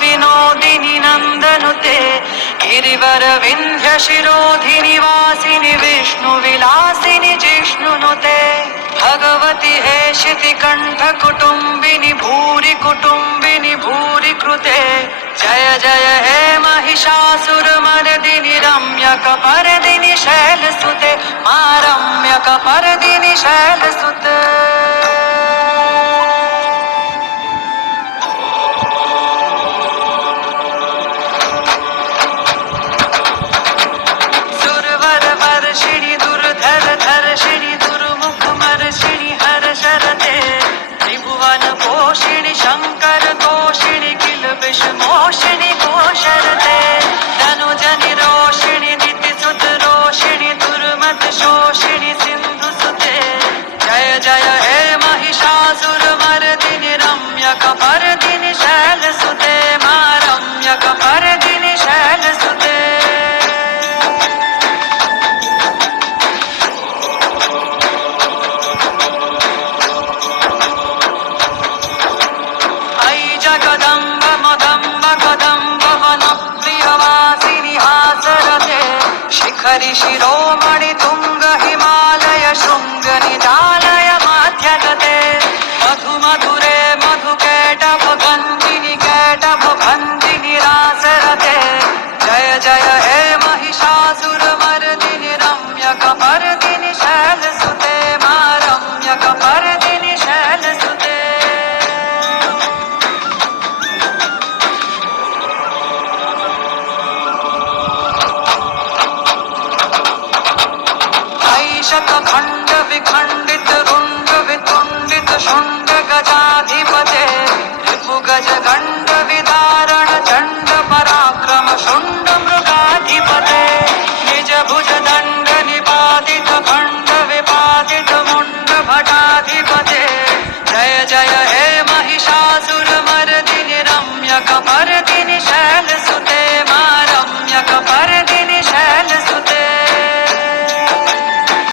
विनोदिनी नंदनुते गिरिवर विंध्य शिरोधिनि वासिनि विष्णु विलासिनि जिष्णुनुते भगवति हेशिति कंठ कुटुंबिनि भूरि कृते जय जय हे महिषासुर मर्दिनि रम्यक परदिनि शैलसुते मा रम्यक परदिनि शैलसुते शंकर तोषिणी किल विषमोषिणी घोषरते धनुजनि रोषिणी दिति सुत रोषिणी दुर्मत शोषिणी सिंधु सुते जय जय हे महिषासुर मर्दिनि रम्यक परदिनि शैलसुते मा रम्यक परदिनि शैलसुते जगदम्ब मदम्ब कदम्ब वन प्रियवासिनि हासरते शिखरि शिरोमणि